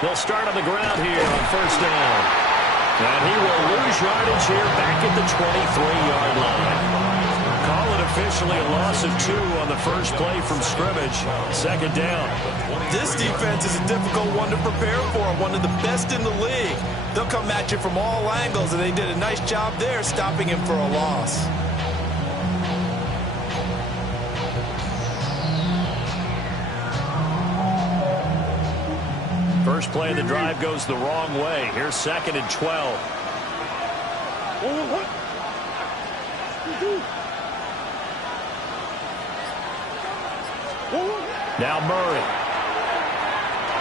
They'll start on the ground here on first down. And he will lose yardage here back at the 23-yard line. Call it officially a loss of 2 on the first play from scrimmage. Second down. This defense is a difficult one to prepare for, one of the best in the league. They'll come at you from all angles, and they did a nice job there stopping him for a loss. First play of the drive goes the wrong way. Here's 2nd and 12. Now Murray.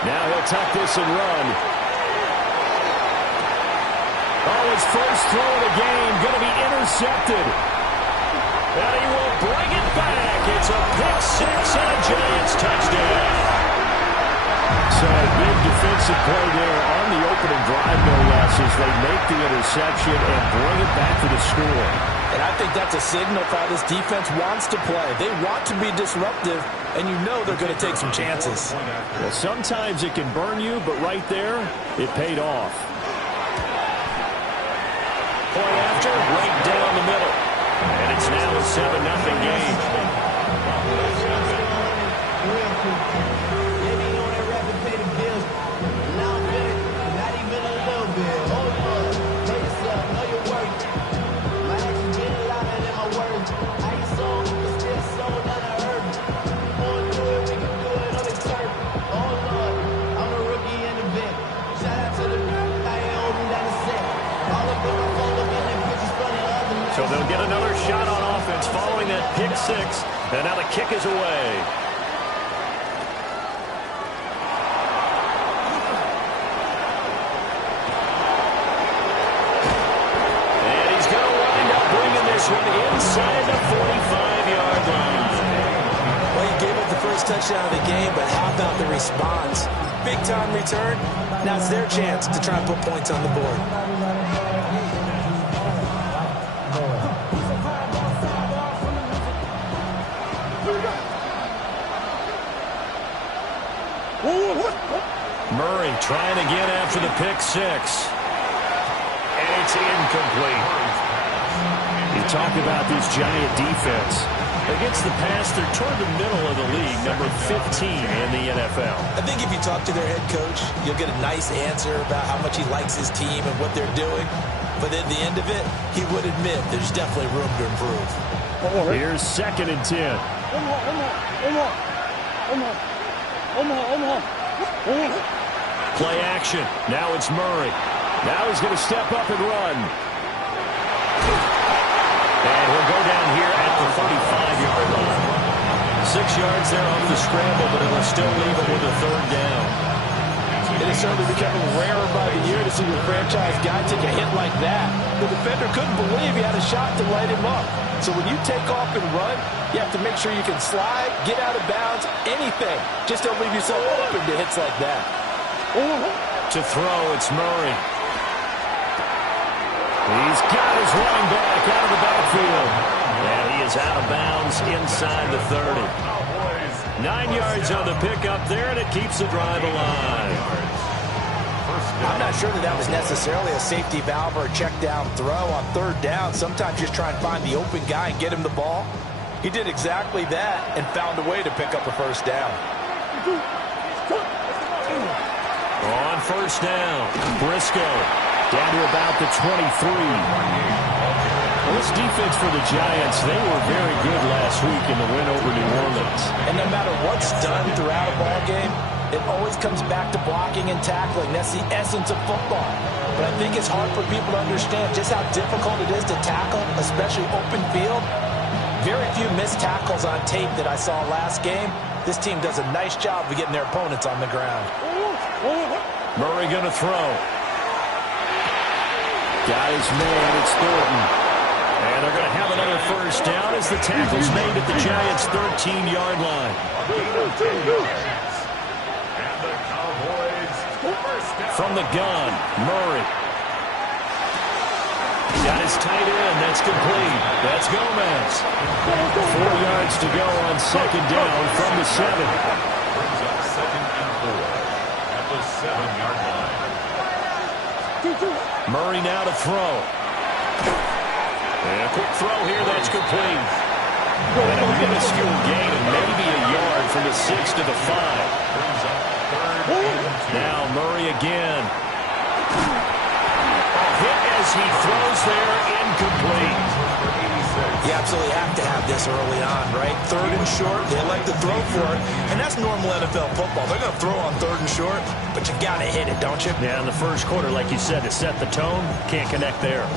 Now he'll tuck this and run. Oh, his first throw of the game going to be intercepted. And he will bring it back. It's a pick 6 and a Giants touchdown. So a big defensive play there on the opening drive, no less, as they make the interception and bring it back to the score. And I think that's a signal for how this defense wants to play. They want to be disruptive, and you know they're going to take some chances. Well, sometimes it can burn you, but right there, it paid off. Point after, right down the middle. And it's now a 7-0 game. So they'll get another shot on offense following that pick 6. And now the kick is away. And he's going to wind up bringing this one inside the 45-yard line. Well, he gave up the first touchdown of the game, but how about the response? Big-time return. Now it's their chance to try and put points on the board. Murray trying again after the pick 6. And it's incomplete. You talk about this Giant defense. Against the pass, they're toward the middle of the league, number 15 in the NFL. I think if you talk to their head coach, you'll get a nice answer about how much he likes his team and what they're doing. But at the end of it, he would admit there's definitely room to improve. Here's 2nd and 10. Play action. Now it's Murray. Now he's going to step up and run. And he'll go down here at the 45-yard line. 6 yards there off the scramble, but it'll still leave him with a 3rd down. It is certainly becoming rarer by the year to see your franchise guy take a hit like that. The defender couldn't believe he had a shot to light him up. So when you take off and run, you have to make sure you can slide, get out of bounds, anything. Just don't leave yourself open to hits like that. To throw, it's Murray. He's got his running back out of the backfield. And he is out of bounds inside the 30. 9 yards on the pickup there, and it keeps the drive alive. I'm not sure that was necessarily a safety valve or a check down throw on 3rd down. Sometimes just try and find the open guy and get him the ball. He did exactly that and found a way to pick up a 1st down. On 1st down, Briscoe down to about the 23. Well, this defense for the Giants, they were very good last week in the win over New Orleans. And no matter what's done throughout a ball game, it always comes back to blocking and tackling. That's the essence of football. But I think it's hard for people to understand just how difficult it is to tackle, especially open field. Very few missed tackles on tape that I saw last game. This team does a nice job of getting their opponents on the ground. Murray going to throw. Got his man, it's Thornton. And they're going to have another 1st down as the tackle's made at the Giants' 13-yard line. From the gun, Murray. Got his tight end. That's complete. That's Gomez. 4 yards to go on 2nd down from the 7. 7-yard line. Murray now to throw. And a quick throw here, that's complete. And a minuscule gain of maybe a yard from the 6 to the 5. Now Murray again. Hit as he throws there, incomplete. You absolutely have to have this early on, right? 3rd and short, they like to throw for it, and that's normal NFL football. They're going to throw on 3rd and short, but you got to hit it, don't you? Yeah, in the first quarter, like you said, to set the tone, can't connect there.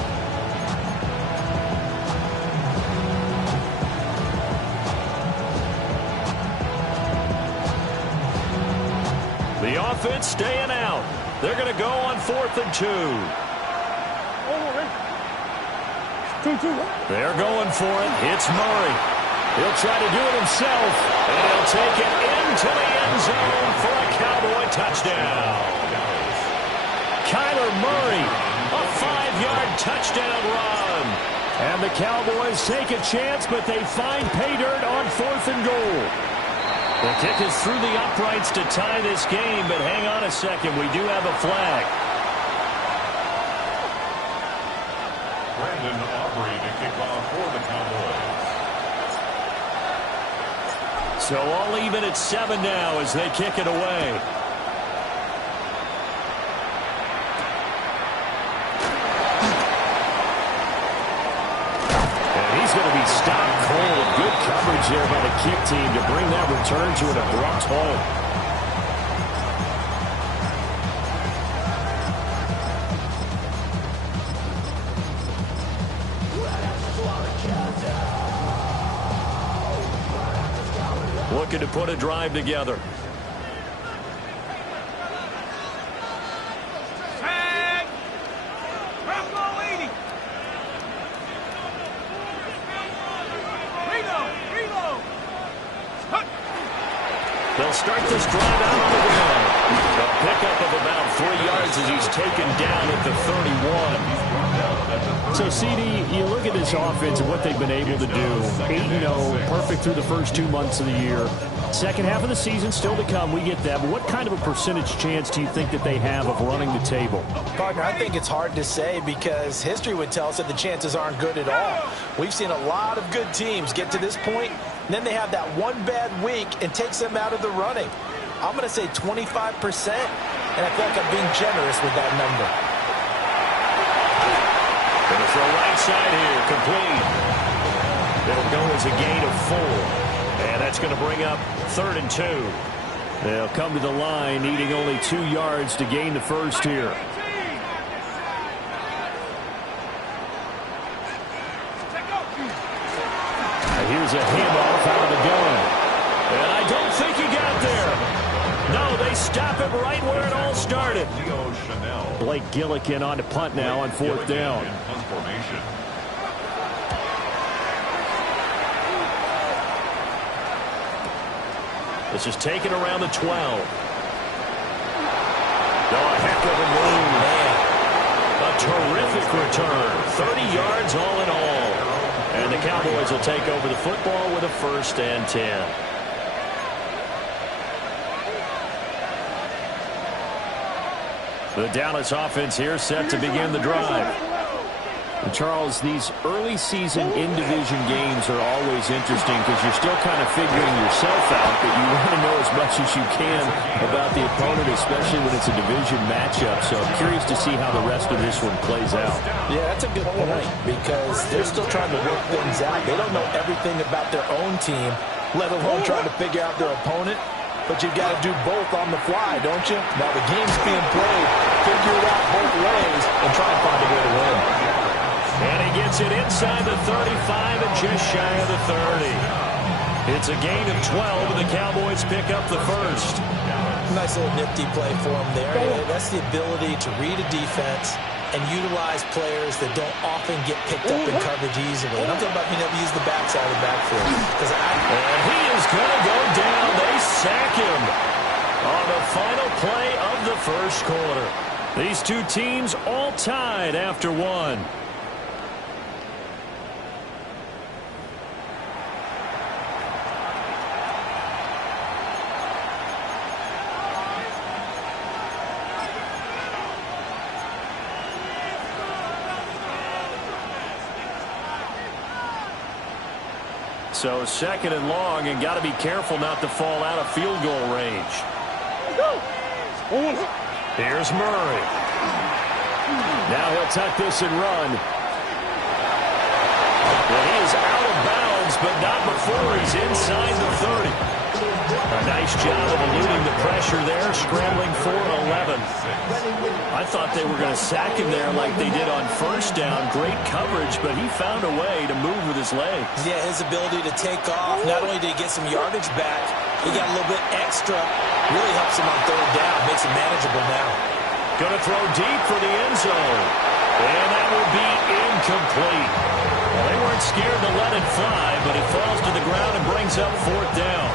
The offense staying out. They're going to go on 4th and 2. They're going for it. It's Murray. He'll try to do it himself, and he'll take it into the end zone for a Cowboy touchdown. Kyler Murray, a 5-yard touchdown run. And the Cowboys take a chance, but they find pay dirt on 4th and goal. The kick is through the uprights to tie this game, but hang on a second. We do have a flag. Brandon Aubrey to kick off for the Cowboys. So all even at 7 now as they kick it away. And he's going to be stopped cold. Good coverage there by the kick team to bring that return to an abrupt halt. Looking to put a drive together. They'll start this drive out on the ground. A pickup of about 3 yards as he's taken down at the 31. So, CD, you look at this offense and what they've been able to do. 8-0, perfect through the first 2 months of the year. Second half of the season still to come. We get that. But what kind of a percentage chance do you think that they have of running the table? Partner, I think it's hard to say because history would tell us that the chances aren't good at all. We've seen a lot of good teams get to this point, and then they have that one bad week and takes them out of the running. I'm going to say 25%, and I feel like I'm being generous with that number. Going to throw right side here, complete. It'll go as a gain of 4. And that's going to bring up 3rd and 2. They'll come to the line, needing only 2 yards to gain the first here. Here's a handoff out of the gun. And I don't think he got there. No, they stop him right where it all started. Blake Gillikin on to punt now on 4th down. This is taken around the 12. Oh, a heck of a move. A terrific return. 30 yards all in all. And the Cowboys will take over the football with a 1st and 10. The Dallas offense here set to begin the drive. And Charles, these early season in-division games are always interesting because you're still kind of figuring yourself out, but you want to know as much as you can about the opponent, especially when it's a division matchup. So I'm curious to see how the rest of this one plays out. Yeah, that's a good point because they're still trying to work things out. They don't know everything about their own team, let alone trying to figure out their opponent. But you've got to do both on the fly, don't you? Now the game's being played. Figure it out both ways and try and find a way to win. And he gets it inside the 35 and just shy of the 30. It's a gain of 12, and the Cowboys pick up the first. Nice little nifty play for him there. That's the ability to read a defense and utilize players that don't often get picked up in coverage easily. And I'm talking about being able to use the backside of the backfield. And he is going to go down. They sack him on the final play of the first quarter. These two teams all tied after 1. So second and long, and got to be careful not to fall out of field goal range. Here's Murray. Now he'll tuck this and run. Well, he is out of bounds, but not before he's inside the 30. A nice job of eluding the pressure there, scrambling for 11. I thought they were going to sack him there like they did on first down. Great coverage, but he found a way to move with his legs. Yeah, his ability to take off, not only did he get some yardage back, he got a little bit extra. Really helps him on third down, makes it manageable now. Going to throw deep for the end zone. And that will be incomplete. Well, they weren't scared to let it fly, but it falls to the ground and brings up fourth down.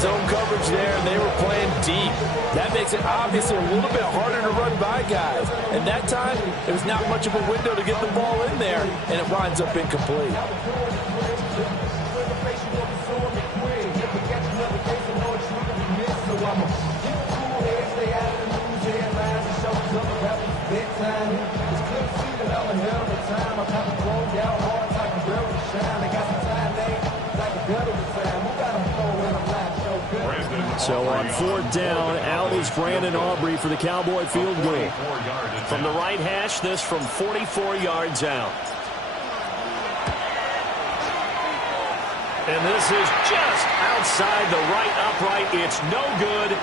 Zone coverage there, and they were playing deep. That makes it obviously a little bit harder to run by guys. And that time, there was not much of a window to get the ball in there, and it winds up incomplete. So on fourth down, out is Brandon Aubrey for the Cowboy field goal. From the right hash, this from 44 yards out. And this is just outside the right upright. It's no good.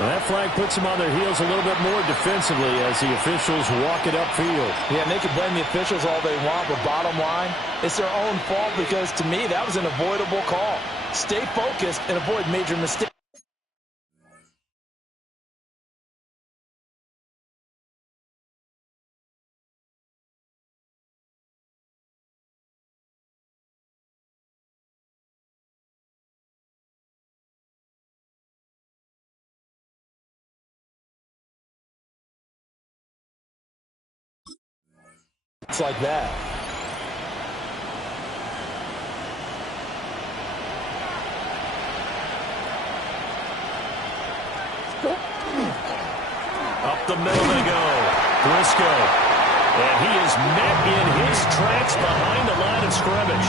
Well, that flag puts them on their heels a little bit more defensively as the officials walk it upfield. Yeah, and they can blame the officials all they want, but bottom line, it's their own fault because, to me, that was an avoidable call. Stay focused and avoid major mistakes. It's like that. Up the middle they go. Briscoe. And he is met in his tracks behind the line of scrimmage.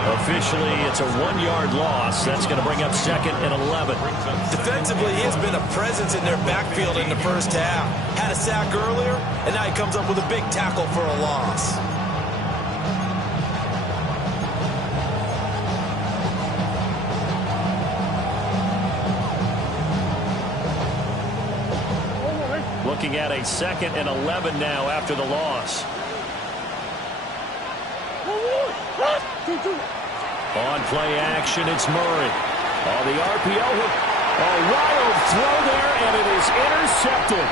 Officially, it's a 1-yard loss. That's going to bring up second and 11. Defensively, he has been a presence in their backfield in the first half. Had a sack earlier, and now he comes up with a big tackle for a loss. Looking at a second and 11 now after the loss. On play action, it's Murray. Oh, the RPO hook. A wild throw there, and it is intercepted.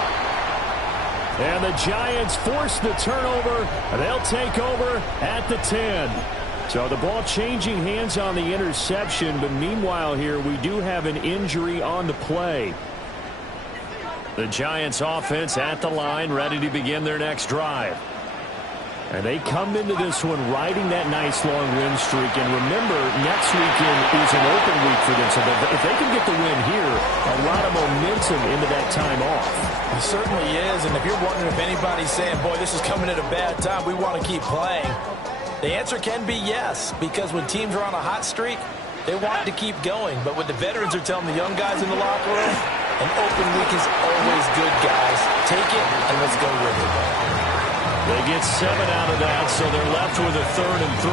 And the Giants force the turnover. They'll take over at the 10. So the ball changing hands on the interception, but meanwhile here we do have an injury on the play. The Giants offense at the line, ready to begin their next drive. And they come into this one riding that nice long win streak. And remember, next weekend is an open week for them. So if they can get the win here, a lot of momentum into that time off. It certainly is. And if you're wondering if anybody's saying, boy, this is coming at a bad time, we want to keep playing, the answer can be yes. Because when teams are on a hot streak, they want to keep going. But what the veterans are telling the young guys in the locker room, an open week is always good, guys. Take it and let's go with it. They get 7 out of that, so they're left with a 3rd and 3.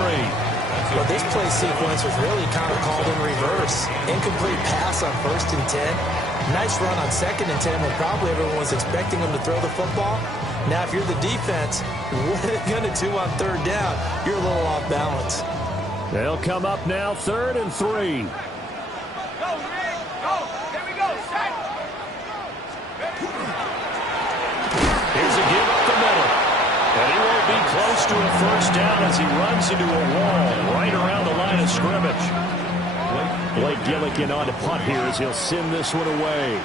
Well, this play sequence was really kind of called in reverse. Incomplete pass on 1st and 10. Nice run on 2nd and 10 when probably everyone was expecting them to throw the football. Now, if you're the defense, what are they going to do on 3rd down? You're a little off balance. They'll come up now 3rd and 3. Here's a give up the middle. And he won't be close to a first down as he runs into a wall right around the line of scrimmage. Blake Gillikin on to punt here as he'll send this one away.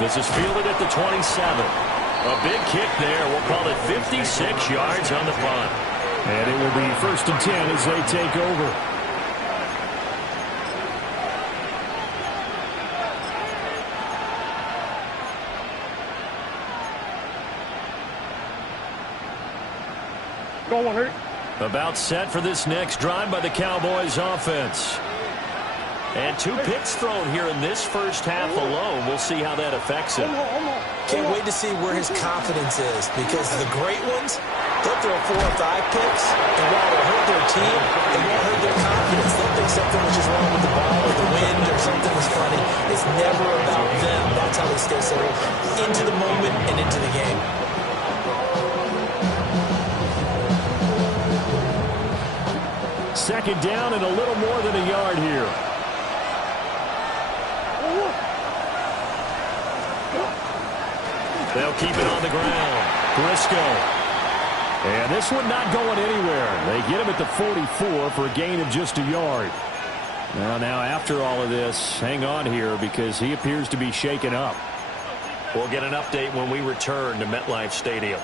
This is fielded at the 27. A big kick there. We'll call it 56 yards on the punt. And it will be 1st and 10 as they take over. About set for this next drive by the Cowboys offense. And 2 picks thrown here in this first half alone. We'll see how that affects him. Can't wait to see where his confidence is, because the great ones, they'll throw 4 or 5 picks, and while they'll hurt their team, they won't hurt their confidence. They'll think something was just wrong with the ball or the wind or something was funny. It's never about them. That's how they stay so into the moment and into the game. Second down and a little more than a yard here. They'll keep it on the ground. Briscoe. And this one not going anywhere. They get him at the 44 for a gain of just a yard. Now after all of this, hang on here because he appears to be shaken up. We'll get an update when we return to MetLife Stadium.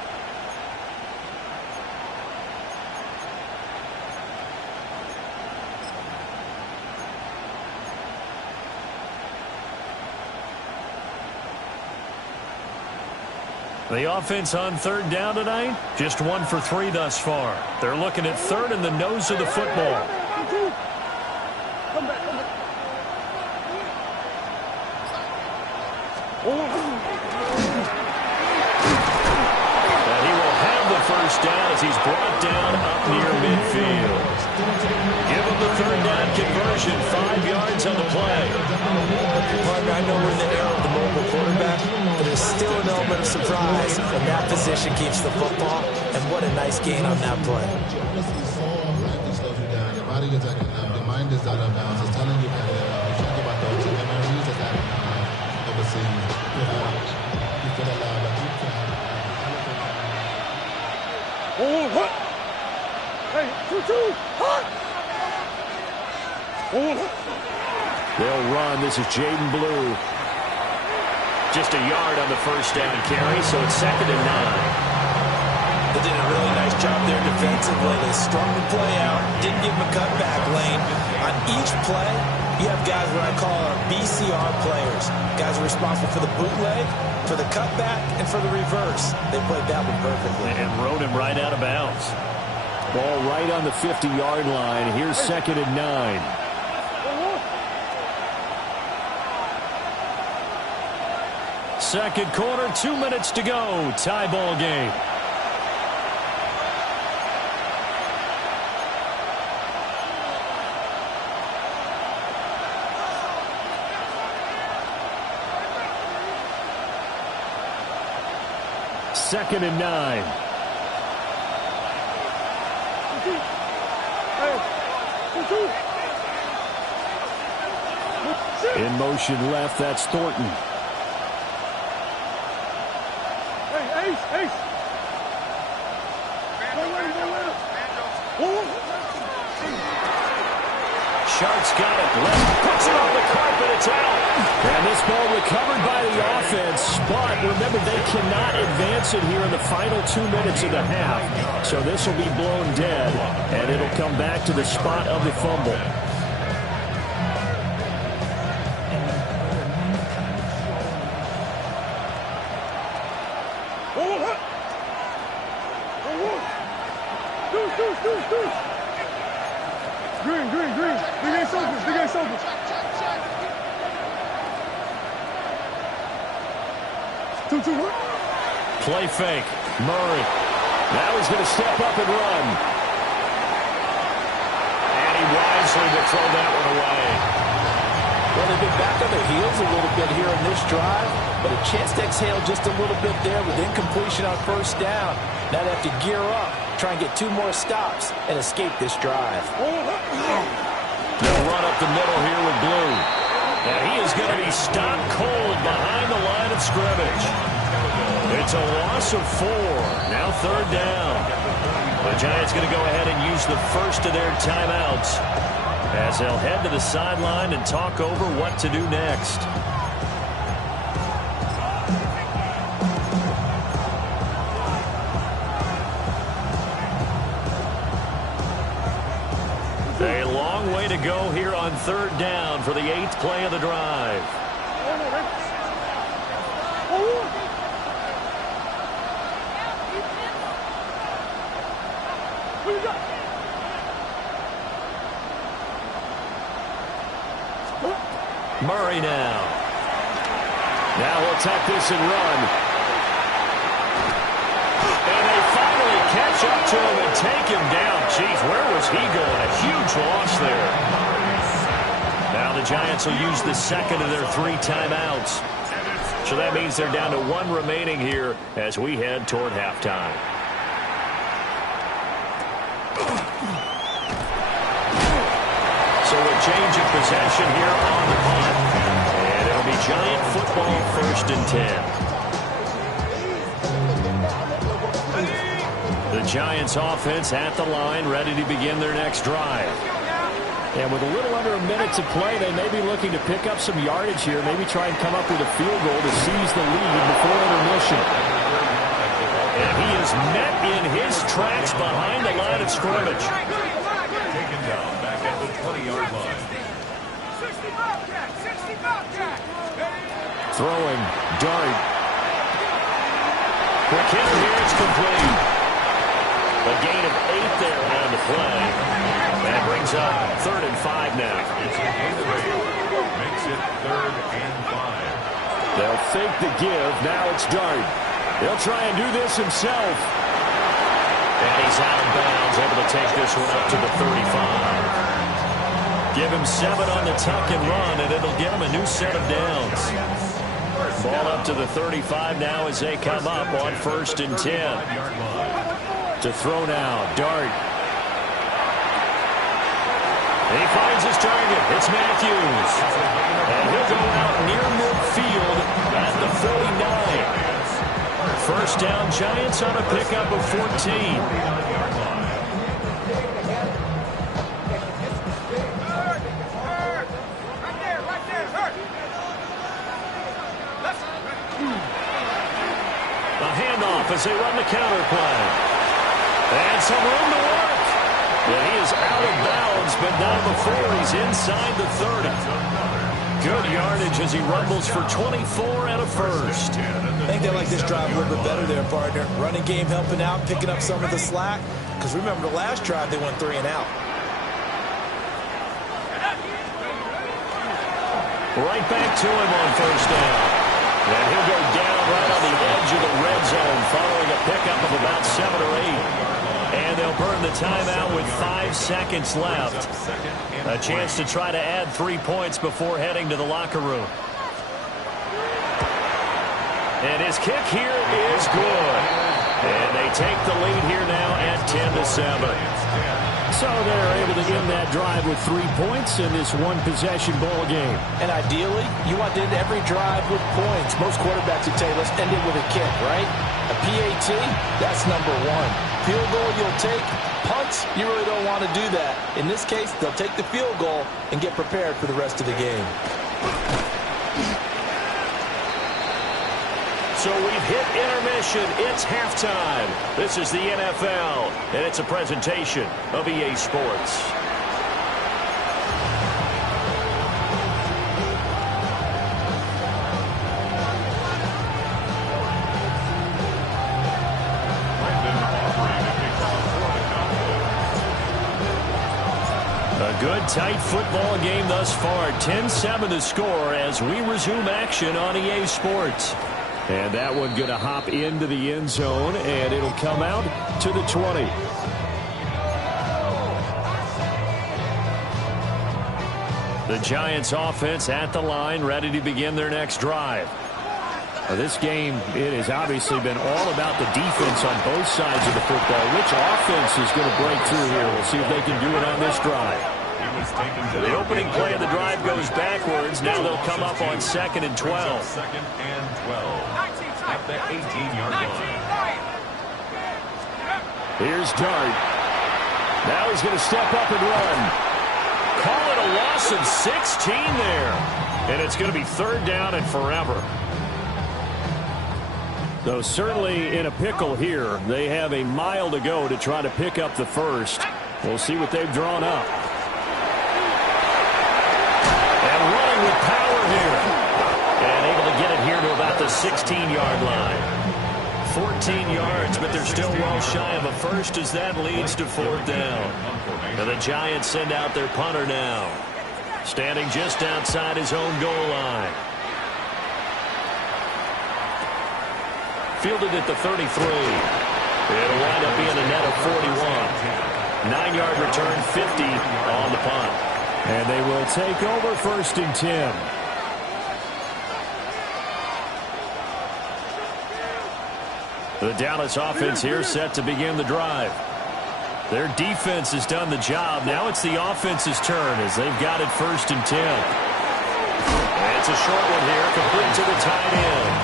The offense on third down tonight, just 1 for 3 thus far. They're looking at third in the nose of the football. And he will have the first down as he's brought down up near midfield. Give him the third down conversion, 5 yards on the play. Partner, I know we're in the era of the mobile quarterback, but there's still an element of surprise when that position keeps the football, and what a nice gain on that play. Your body is acting up. Your mind is out of bounds. It's telling you that you think about those memories that overseas. You feel alive. They'll run. This is Jaden Blue. Just a yard on the first down carry, so it's 2nd and 9. They did a really nice job there defensively. They strung the play out, didn't give him a cutback lane. On each play, you have guys what I call our BCR players. Guys are responsible for the bootleg, for the cutback, and for the reverse. They played that one perfectly. And rode him right out of bounds. Ball right on the 50-yard line. Here's 2nd and 9. Second quarter, 2 minutes to go. Tie ball game. Second and 9. In motion left, that's Thornton. Sharks got it. Left, puts it on the carpet. It's out. And this ball recovered by the offense. But remember, they cannot advance it here in the final 2 minutes of the half. So this will be blown dead, and it'll come back to the spot of the fumble. Play fake. Murray. Now he's going to step up and run. And he wisely will throw that one away. Well, they've been back on their heels a little bit here on this drive, but a chance to exhale just a little bit there with incompletion on first down. Now they have to gear up, try and get 2 more stops, and escape this drive. They'll run up the middle here with Blue. And he is going to be stopped cold behind the line of scrimmage. It's a loss of 4. Now 3rd down. The Giants going to go ahead and use the first of their timeouts as they'll head to the sideline and talk over what to do next. A long way to go here on 3rd down for the 8th play of the drive. Murray now. Now he'll tuck this and run. And they finally catch up to him and take him down. Jeez, where was he going? A huge loss there. Now the Giants will use the second of their 3 timeouts. So that means they're down to 1 remaining here as we head toward halftime. So a change of possession here on the punt. And it'll be Giant football, 1st and 10. The Giants offense at the line, ready to begin their next drive. And with a little under a minute to play, they may be looking to pick up some yardage here, maybe try and come up with a field goal to seize the lead before intermission. And he is met in his tracks behind the line of scrimmage. Taken down back at the 20-yard line. Throwing, Dart. Quick hitter here, it's complete. A gain of 8 there on the play. That brings up 3rd and 5 now. Makes it 3rd and 5. They'll fake the give. Now it's Dart. He'll try and do this himself. And he's out of bounds, able to take this one up to the 35. Give him 7 on the tuck and run, and it'll give him a new set of downs. Ball up to the 35 now as they come up on 1st and 10. To throw now, Dart. He finds his target. It's Matthews. And he'll go out near midfield at the 49. 1st down, Giants on a pickup of 14. A handoff as they run the counter play. And some room to work. And he is out of bounds, but not before he's inside the 30. Good yardage as he rumbles for 24 and a first. I think they like this drive a little bit better there, partner. Running game helping out, picking up some of the slack. Because remember, the last drive they went 3 and out. Right back to him on 1st down. And he'll go down right on the edge of the red zone following a pickup of about 7 or 8. And they'll burn the timeout with 5 seconds left. A chance to try to add 3 points before heading to the locker room. And his kick here is good. And they take the lead here now at 10-7. So they're able to end that drive with 3 points in this one-possession ball game. And ideally, you want to end every drive with points. Most quarterbacks would say, let's end it with a kick, right? A PAT, that's number 1. Field goal you'll take. Punts, you really don't want to do that. In this case, they'll take the field goal and get prepared for the rest of the game. So we've hit intermission. It's halftime. This is the NFL, and it's a presentation of EA Sports. A good, tight football game thus far. 10-7 the score as we resume action on EA Sports. And that one going to hop into the end zone, and it'll come out to the 20. The Giants offense at the line, ready to begin their next drive. Now, this game, it has obviously been all about the defense on both sides of the football. Which offense is going to break through here? We'll see if they can do it on this drive. The opening play of the drive goes backwards. Now they'll come up on 2nd and 12. 2nd and 12. At the 18-yard line. Here's Dart. Now he's going to step up and run. Call it a loss of 16 there. And it's going to be 3rd down and forever. Though certainly in a pickle here. They have a mile to go to try to pick up the first. We'll see what they've drawn up. And running with power here. And able to get it here to about the 16-yard line. 14 yards, but they're still well shy of a first as that leads to 4th down. And the Giants send out their punter now. standing just outside his own goal line. Fielded at the 33. It'll wind up being a net of 41. 9-yard return, 50 on the punt. And they will take over 1st and 10. The Dallas offense here set to begin the drive. Their defense has done the job. Now it's the offense's turn as they've got it 1st and 10. And it's a short one here, complete to the tight end.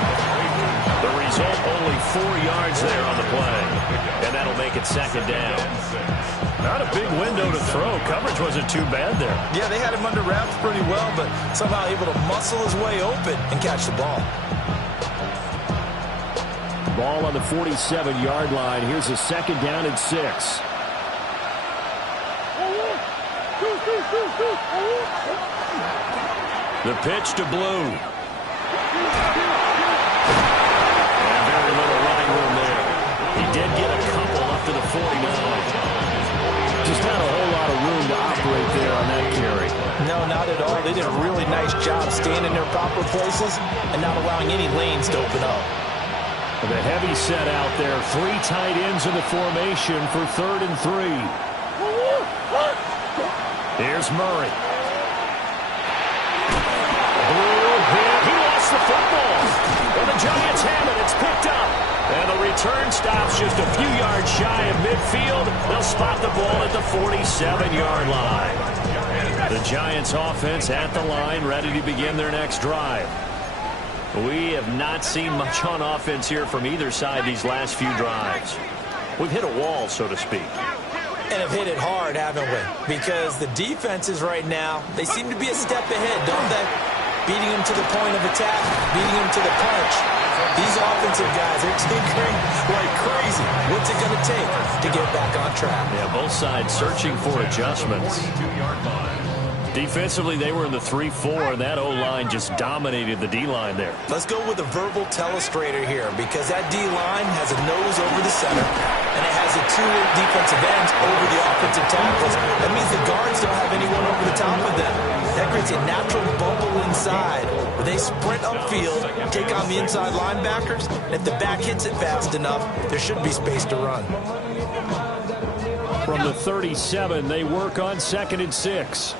The result, only 4 yards there on the play. And that'll make it 2nd down. Not a big window to throw. Coverage wasn't too bad there. Yeah, they had him under wraps pretty well, but somehow able to muscle his way open and catch the ball. Ball on the 47-yard line. Here's a 2nd down and 6. The pitch to Blue. And very little running room there. He did get a couple up to the 49. Just not a whole lot of room to operate there on that carry. No, not at all. They did a really nice job staying in their proper places and not allowing any lanes to open up. The heavy set out there. 3 tight ends in the formation for 3rd and 3. Here's Murray. He lost the football. And the Giants have it. It's picked up. And the return stops just a few yards shy of midfield. They'll spot the ball at the 47-yard line. The Giants offense at the line, ready to begin their next drive. We have not seen much on offense here from either side these last few drives. We've hit a wall, so to speak. And have hit it hard, haven't we? Because the defenses right now, they seem to be a step ahead, don't they? Beating them to the point of attack, beating them to the punch. These offensive guys are tinkering like crazy. What's it going to take to get back on track? Yeah, both sides searching for adjustments. Defensively, they were in the 3-4, and that O-line just dominated the D-line there. Let's go with a verbal telestrator here, because that D-line has a nose over the center, and it has the 2 defensive ends over the offensive tackles. That means the guards don't have anyone over the top of them. That creates a natural bubble inside, where they sprint upfield, take on the inside linebackers, and if the back hits it fast enough, there should be space to run. From the 37, they work on 2nd and 6.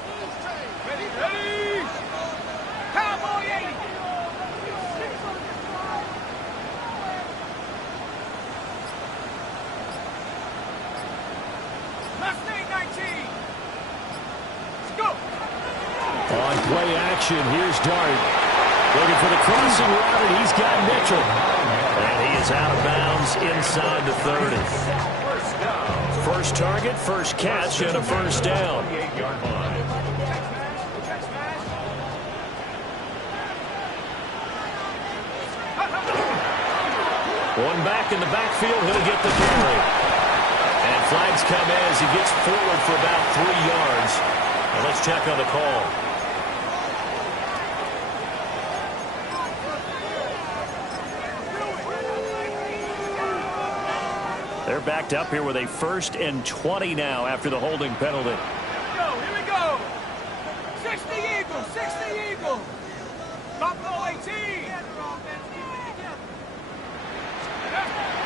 On play action, here's Dart. Looking for the crossing route, and he's got Mitchell. And he is out of bounds inside the 30. First target, first catch, and a 1st down. One back in the backfield, he'll get the carry. And flags come in as he gets forward for about 3 yards. Now let's check on the call. They're backed up here with a 1st and 20 now after the holding penalty. Here we go. 60 Eagles, 60 Eagles. Buffalo 18.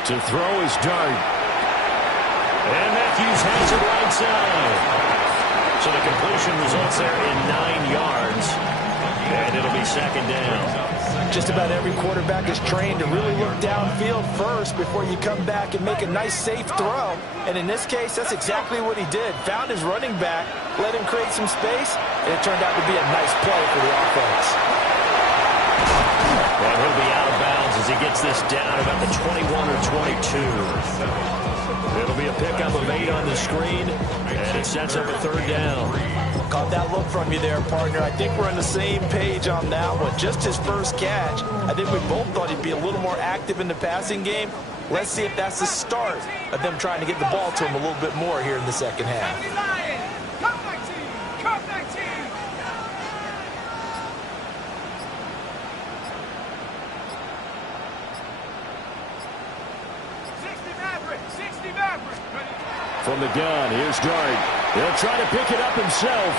To throw is Dart. And Matthews has it right side. So the completion results there in 9 yards. And it'll be 2nd down. Just about every quarterback is trained to really look downfield first before you come back and make a nice, safe throw. And in this case, that's exactly what he did. Found his running back, let him create some space, and it turned out to be a nice play for the offense. And he'll be out of bounds as he gets this down about the 21 or 22. It'll be a pickup of 8 on the screen, and it sets up a 3rd down. Caught that look from you there, partner. I think we're on the same page on that one. Just his first catch. I think we both thought he'd be a little more active in the passing game. Let's see if that's the start of them trying to get the ball to him a little bit more here in the second half. Come back team. Come back team. 60 Maverick. From the gun, here's Dart. He'll try to pick it up himself.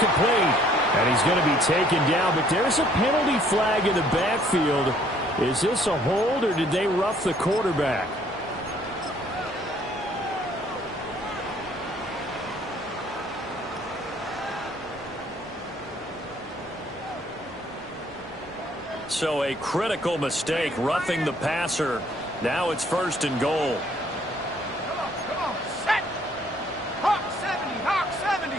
complete. And he's going to be taken down, but there's a penalty flag in the backfield. Is this a hold, or did they rough the quarterback? So a critical mistake, roughing the passer. Now it's 1st and goal. Come on, set! Hawk 70, Hawk 70!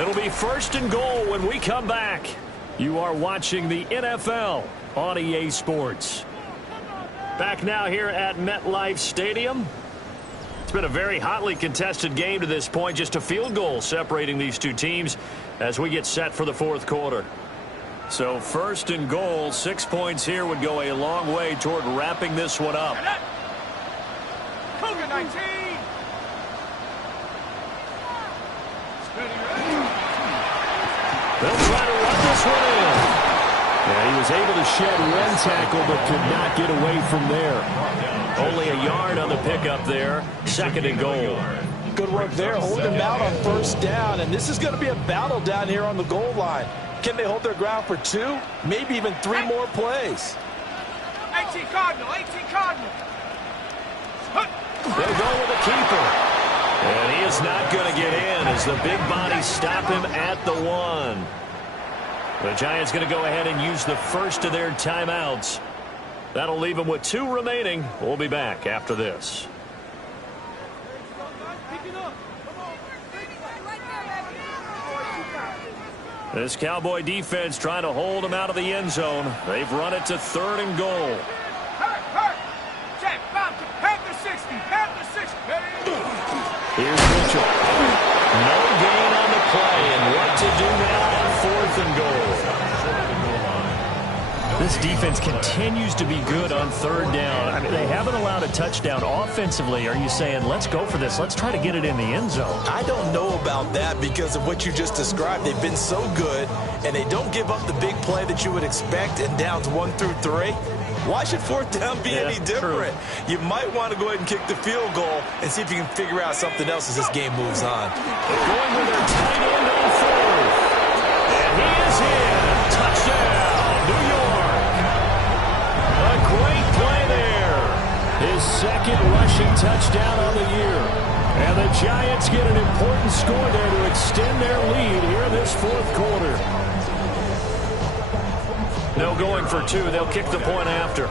It'll be 1st and goal when we come back. You are watching the NFL on EA Sports. Back now here at MetLife Stadium. It's been a very hotly contested game to this point. Just a field goal separating these two teams as we get set for the 4th quarter. So 1st and goal, 6 points here would go a long way toward wrapping this one up. Cougar 19! They'll try to run this one in. And he was able to shed one tackle but could not get away from there. Only a yard on the pickup there. 2nd and goal. Good work there, holding them out on 1st down. And this is going to be a battle down here on the goal line. Can they hold their ground for 2, maybe even 3 more plays? 18 Cardinal, 18 Cardinal! They'll go with the keeper. And he is not going to get in as the big bodies stop him at the 1. The Giants going to go ahead and use the first of their timeouts. That'll leave them with 2 remaining. We'll be back after this. This Cowboy defense trying to hold them out of the end zone. They've run it to 3rd and goal. Hurt! Jack, bounce to Panther 60, Panther 60! Here's Mitchell. No gain on the play, and what to do now on 4th and goal. This defense continues to be good on 3rd down. I mean, they haven't allowed a touchdown offensively. Are you saying, let's go for this, let's try to get it in the end zone? I don't know about that because of what you just described. They've been so good, and they don't give up the big play that you would expect in downs 1 through 3. Why should 4th down be any different? True. You might want to go ahead and kick the field goal and see if you can figure out something else as this game moves on. Going with their tight end on 4th. And he is in. Touchdown, New York. A great play there. His 2nd rushing touchdown on the year. And the Giants get an important score there to extend their lead here in this 4th quarter. No going for 2. They'll kick the point after.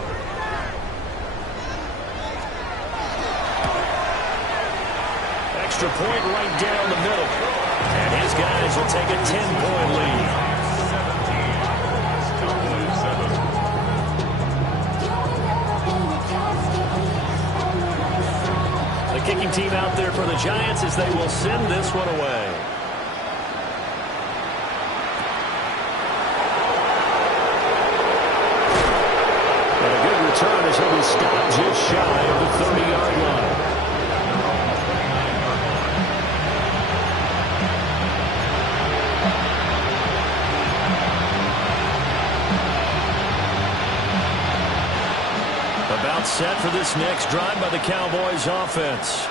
Extra point right down the middle. And his guys will take a 10-point lead. The kicking team out there for the Giants as they will send this one away. Return as he'll be stopped just shy of the 30-yard line. About set for this next drive by the Cowboys offense.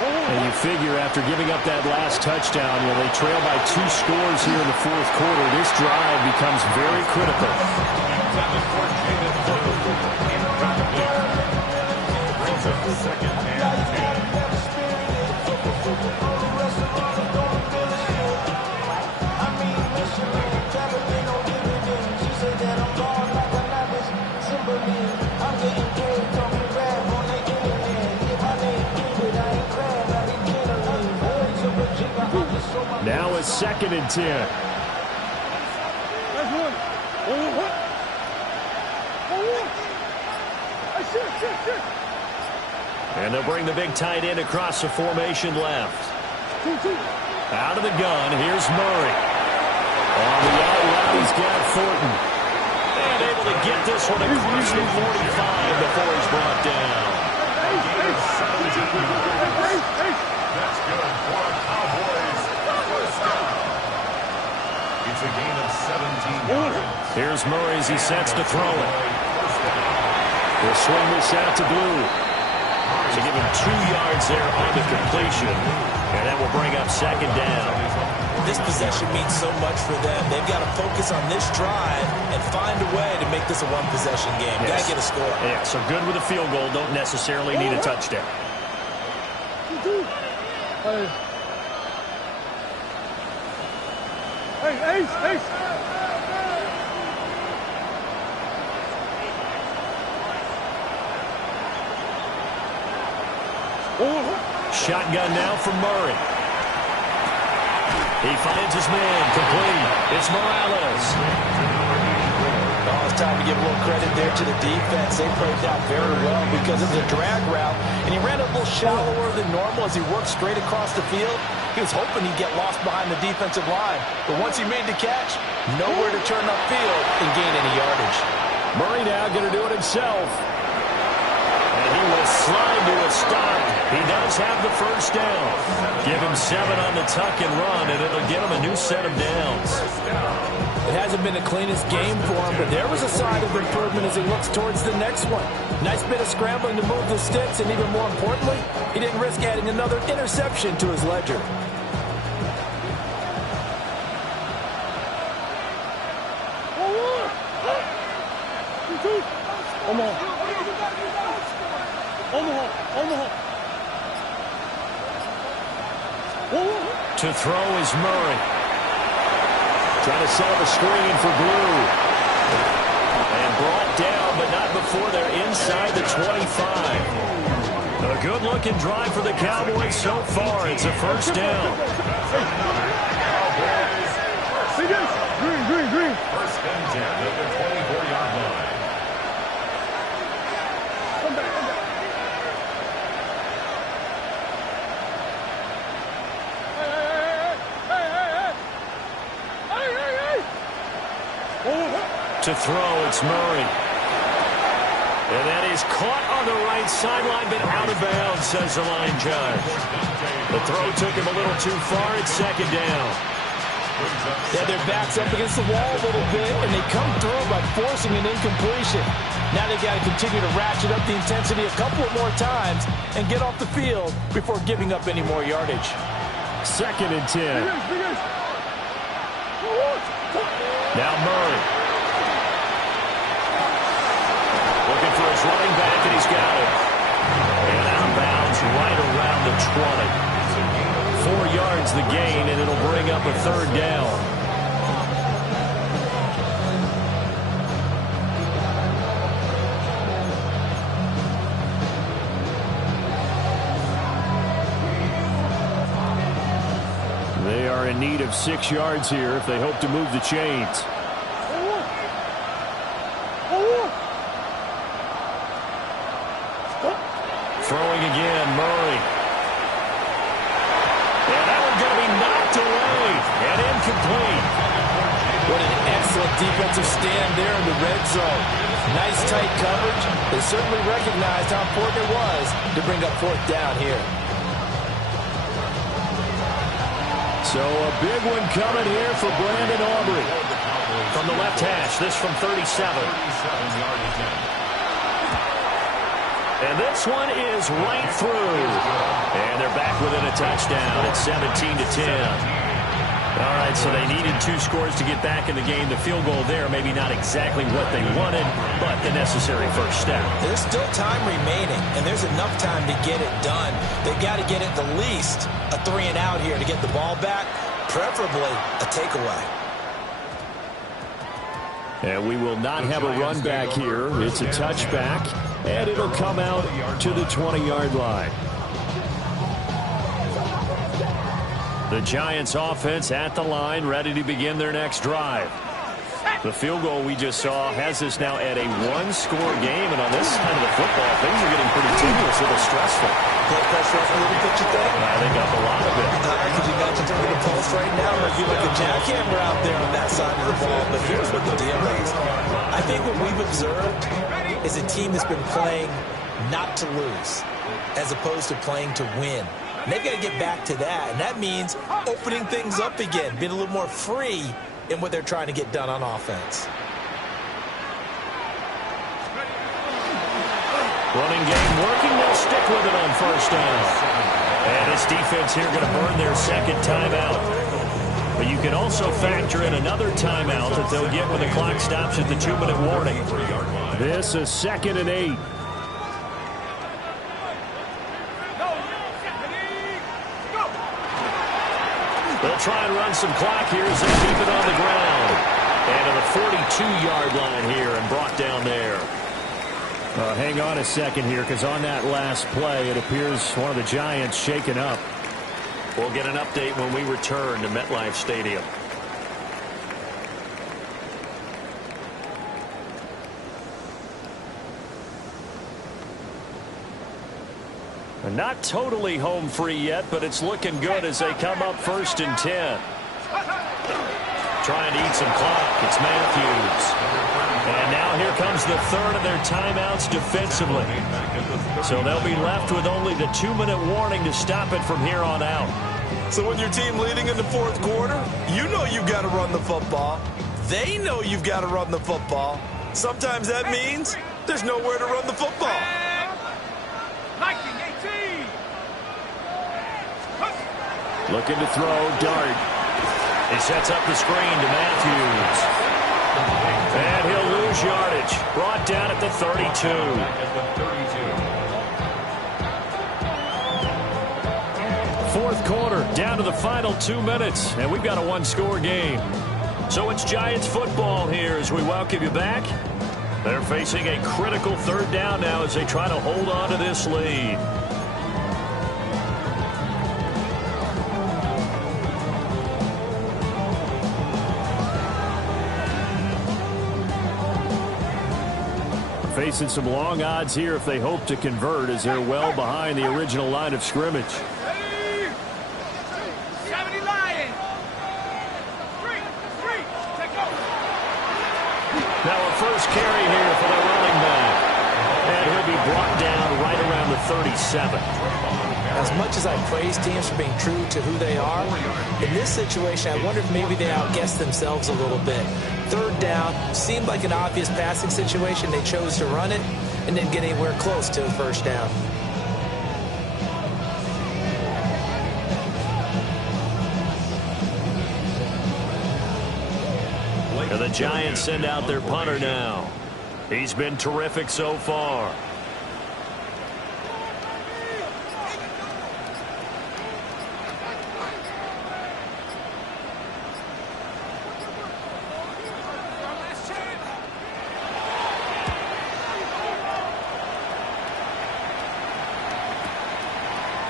And you figure after giving up that last touchdown, they trail by 2 scores here in the 4th quarter. This drive becomes very critical. Now it's 2nd and 10. And they'll bring the big tight end across the formation left. Out of the gun, here's Murray. On the out route, he's got Thornton. And able to get this one across the 45 before he's brought down. That's good for a Cowboys first down. It's a gain of 17 yards. Here's Murray's he sets to throw it. He'll swing this out to Blue. So give him 2 yards there on the completion. And that will bring up second down. This possession means so much for them. They've got to focus on this drive and find a way to make this a one-possession game. Yes. Got to get a score. Yeah, so good with a field goal. Don't necessarily need a touchdown. Shotgun now from Murray. He finds his man, complete. It's Morales. Oh, it's time to give a little credit there to the defense. They played that very well because it was a drag route, and he ran a little shallower than normal as he worked straight across the field. He was hoping he'd get lost behind the defensive line, but once he made the catch, nowhere to turn upfield and gain any yardage. Murray now going to do it himself. And he will slide to a stop. He does have the first down. Give him 7 on the tuck and run, and it'll get him a new set of downs. It hasn't been the cleanest game for him, but there was a sign of improvement as he looks towards the next one. Nice bit of scrambling to move the sticks, and even more importantly, he didn't risk adding another interception to his ledger. To throw is Murray. Trying to set up a screen for Blue. And brought down, but not before they're inside the 25. A good-looking drive for the Cowboys so far. It's a first down. Green. First and 10 at the 24-yard line. To throw, it's Murray. And that is caught on the right sideline, but out of bounds, says the line judge. The throw took him a little too far. It's second down. Yeah, their back's up against the wall a little bit, and they come through by forcing an incompletion. Now they've got to continue to ratchet up the intensity a couple of more times and get off the field before giving up any more yardage. Second and 10. Now Murray. Looking for his running back, and he's got it. And out of bounds right around the 20. 4 yards the gain, and it'll bring up a third down. They are in need of 6 yards here if they hope to move the chains. Throwing again, Murray. And that one's going to be knocked away and incomplete. What an excellent defensive stand there in the red zone. Nice tight coverage. They certainly recognized how important it was to bring up fourth down here. So a big one coming here for Brandon Aubrey. From the left hash, this from 37. 37-yard attempt. And this one is right through. And they're back within a touchdown at 17-10. All right, so they needed 2 scores to get back in the game. The field goal there, maybe not exactly what they wanted, but the necessary first step. There's still time remaining, and there's enough time to get it done. They've got to get at the least a 3-and-out here to get the ball back, preferably a takeaway. And we will not have a run back here. It's a touchback, and it'll come out to the 20-yard line. The Giants offense at the line, ready to begin their next drive. The field goal we just saw has us now at a 1-score game, and on this side of the football, things are getting pretty tenuous, a little stressful. Blood pressure up a little bit, you think? I think up a lot of it. Could you imagine taking a pulse right now? It might be like a jackhammer out there on that side of the ball, but here's what the deal is. I think what we've observed is a team that's been playing not to lose as opposed to playing to win. And they've got to get back to that, and that means opening things up again, being a little more free in what they're trying to get done on offense. Running game working. They'll stick with it on first down. And this defense here going to burn their second timeout. But you can also factor in another timeout that they'll get when the clock stops at the 2-minute warning. This is 2nd and 8. They'll try and run some clock here as they keep it on the ground. And to the 42-yard line here and brought down there. Hang on a second here, because on that last play, it appears one of the Giants shaken up. We'll get an update when we return to MetLife Stadium. Not totally home free yet, but it's looking good as they come up 1st and 10. Trying to eat some clock. It's Matthews. And now here comes the third of their timeouts defensively. So they'll be left with only the 2-minute warning to stop it from here on out. So with your team leading in the 4th quarter, you know you've got to run the football. They know you've got to run the football. Sometimes that means there's nowhere to run the football. Looking to throw, Dart. He sets up the screen to Matthews. And he'll lose yardage. Brought down at the 32. Fourth quarter, down to the final 2 minutes, and we've got a one-score game. So it's Giants football here as we welcome you back. They're facing a critical 3rd down now as they try to hold on to this lead. Facing some long odds here if they hope to convert, as they're well behind the original line of scrimmage. 70 Lions. 3, take over. Now a first carry here for the running back. And he'll be brought down right around the 37. As much as I praise teams for being true to who they are, in this situation, I wonder if maybe they outguessed themselves a little bit. 3rd down, seemed like an obvious passing situation. They chose to run it and didn't get anywhere close to the 1st down. And the Giants send out their punter now. He's been terrific so far.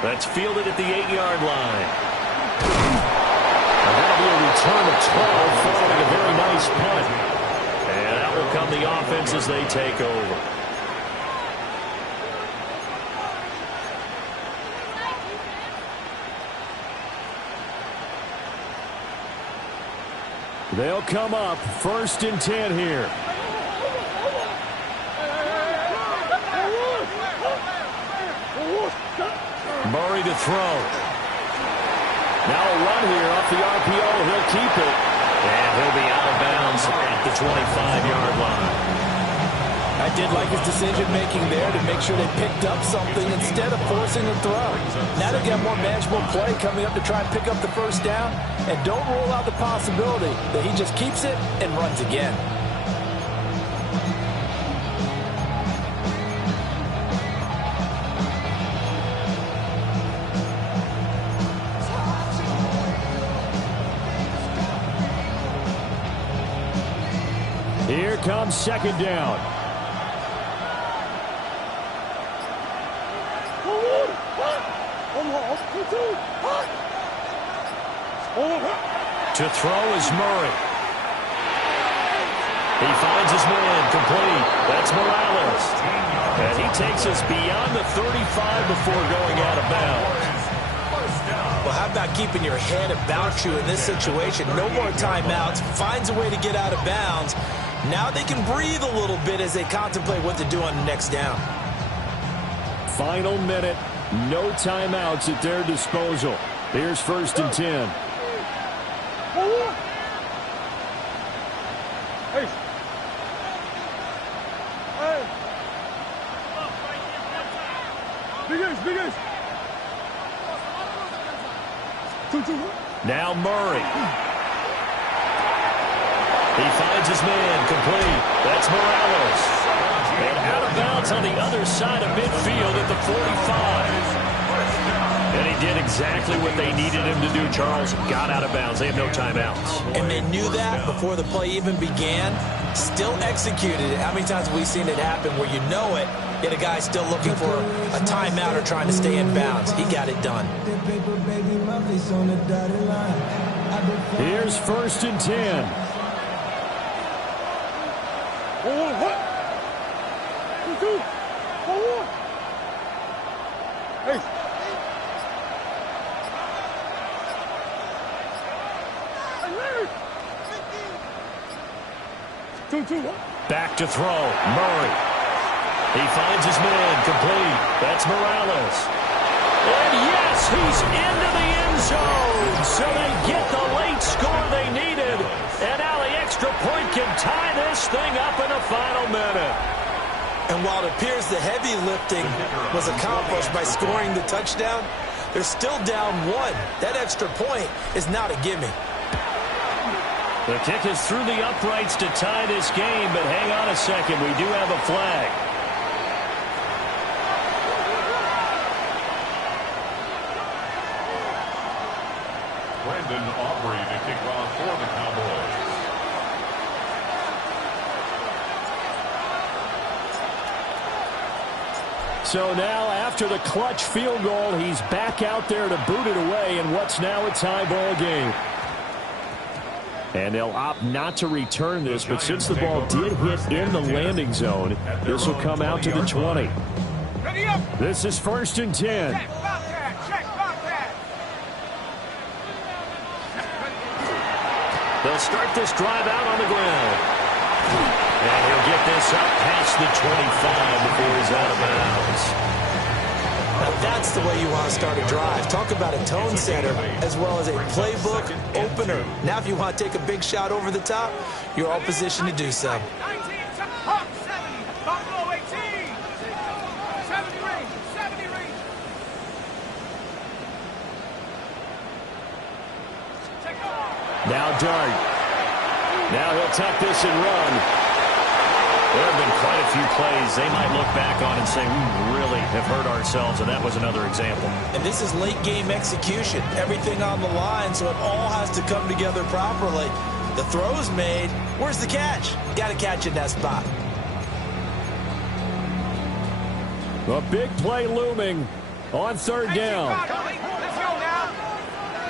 That's fielded at the 8-yard line. And that'll be a return of 12 following a very nice punt. And out will come the offense as they take over. They'll come up 1st and 10 here. Murray to throw. Now a run here off the RPO. He'll keep it. And he'll be out of bounds at the 25-yard line. I did like his decision-making there to make sure they picked up something instead of forcing a throw. Now they got more manageable play coming up to try and pick up the 1st down. And don't rule out the possibility that he just keeps it and runs again. Here comes 2nd down. To throw is Murray. He finds his man complete. That's Morales. And he takes us beyond the 35 before going out of bounds. Well, how about keeping your head about you in this situation? No more timeouts. Finds a way to get out of bounds. Now they can breathe a little bit as they contemplate what to do on the next down. Final minute. No timeouts at their disposal. Here's 1st and 10. Now Murray. He finds his man, complete. That's Morales. And out of bounds on the other side of midfield at the 45. And he did exactly what they needed him to do, Charles. Got out of bounds. They have no timeouts. And they knew that before the play even began. Still executed it. How many times have we seen it happen where you know it, yet a guy's still looking for a timeout or trying to stay in bounds? He got it done. Here's 1st and 10. Back to throw. Murray. He finds his man, complete. That's Morales. And yes, he's into the end zone. So they get the late score they needed. And now the extra point can tie this thing up in the final minute. And while it appears the heavy lifting was accomplished by scoring the touchdown, they're still down 1. That extra point is not a gimme. The kick is through the uprights to tie this game, but hang on a second. We do have a flag. Brandon Aubrey to kick off for the Cowboys. So now, after the clutch field goal, he's back out there to boot it away in what's now a tie ball game. And they'll opt not to return this, but since the ball did hit in the landing zone, this will come out to the 20. This is 1st and 10. They'll start this drive out on the ground. And he'll get this up past the 25 before he's out of bounds. Now that's the way you want to start a drive. Talk about a tone setter as well as a playbook opener. Now if you want to take a big shot over the top, you're all positioned to do so. 19 to Hawk 70. Buffalo 18. 70 range. 70 range. Take off. Now Dart. Now he'll tuck this and run. There have been quite a few plays they might look back on and say, we really have hurt ourselves, and that was another example. And this is late game execution. Everything on the line, so it all has to come together properly. The throw's made. Where's the catch? Got to catch in that spot. A big play looming on 3rd down. Let's go now.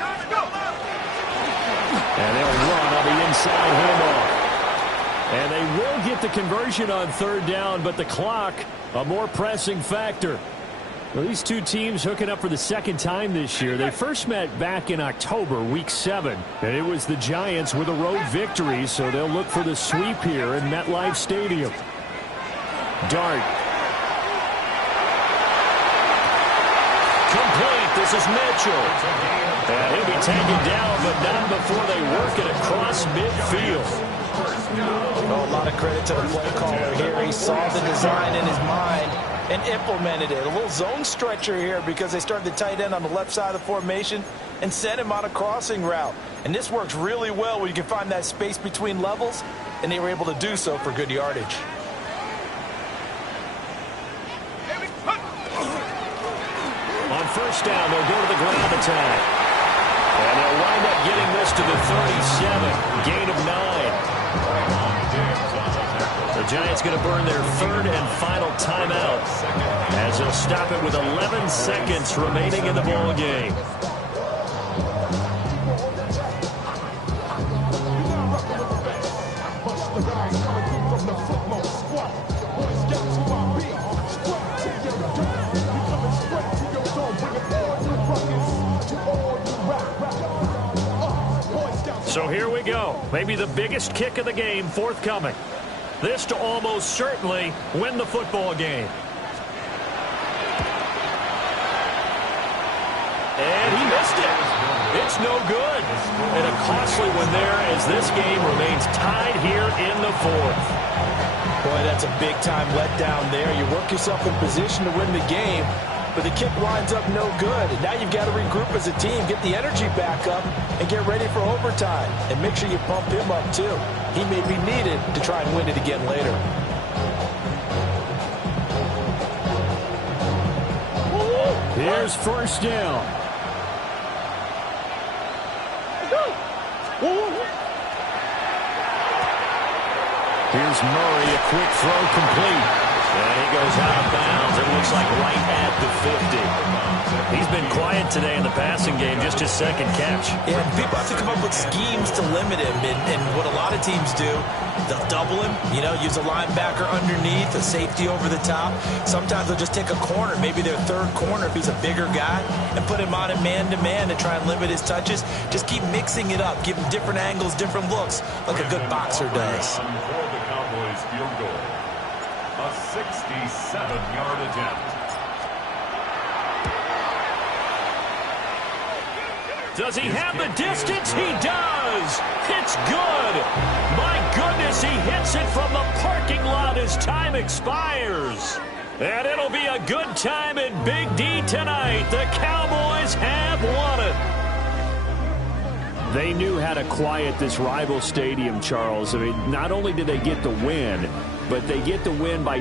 Let's go. And they'll run on the inside handoff. And they will get the conversion on 3rd down, but the clock, a more pressing factor. Well, these two teams hooking up for the 2nd time this year. They first met back in October, Week 7. And it was the Giants with a road victory, so they'll look for the sweep here in MetLife Stadium. Dart. Complete. This is Mitchell. And he'll be taken down, but not before they work it across midfield. Oh, a lot of credit to the play caller here. He saw the design in his mind and implemented it. A little zone stretcher here because they started the tight end on the left side of the formation and sent him on a crossing route. And this works really well when you can find that space between levels, and they were able to do so for good yardage. On 1st down, they'll go to the ground attack. And they'll wind up getting this to the 37. Gain of 9. The Giants going to burn their 3rd and final timeout as they'll stop it with 11 seconds remaining in the ball game. So here we go. Maybe the biggest kick of the game forthcoming. This to almost certainly win the football game. And he missed it. It's no good. And a costly one there as this game remains tied here in the 4th. Boy, that's a big-time letdown there. You work yourself in position to win the game, but the kick winds up no good. And now you've got to regroup as a team, get the energy back up, and get ready for overtime. And make sure you pump him up, too. He may be needed to try and win it again later. Here's first down. Here's Murray, a quick throw complete. And he goes out of bounds. It looks like right at the 50. He's been quiet today in the passing game, just his second catch. Yeah, and people have to come up with schemes to limit him. And what a lot of teams do, they'll double him, use a linebacker underneath, a safety over the top. Sometimes they'll just take a corner, maybe their third corner if he's a bigger guy, and put him on a man-to-man to try and limit his touches. Just keep mixing it up, give him different angles, different looks, like a good boxer does. For the Cowboys field goal. A 67-yard attempt. Does he have the distance? He does. It's good. My goodness, he hits it from the parking lot as time expires. And it'll be a good time in Big D tonight. The Cowboys have won it. They knew how to quiet this rival stadium, Charles. I mean, not only did they get the win, but they get the win by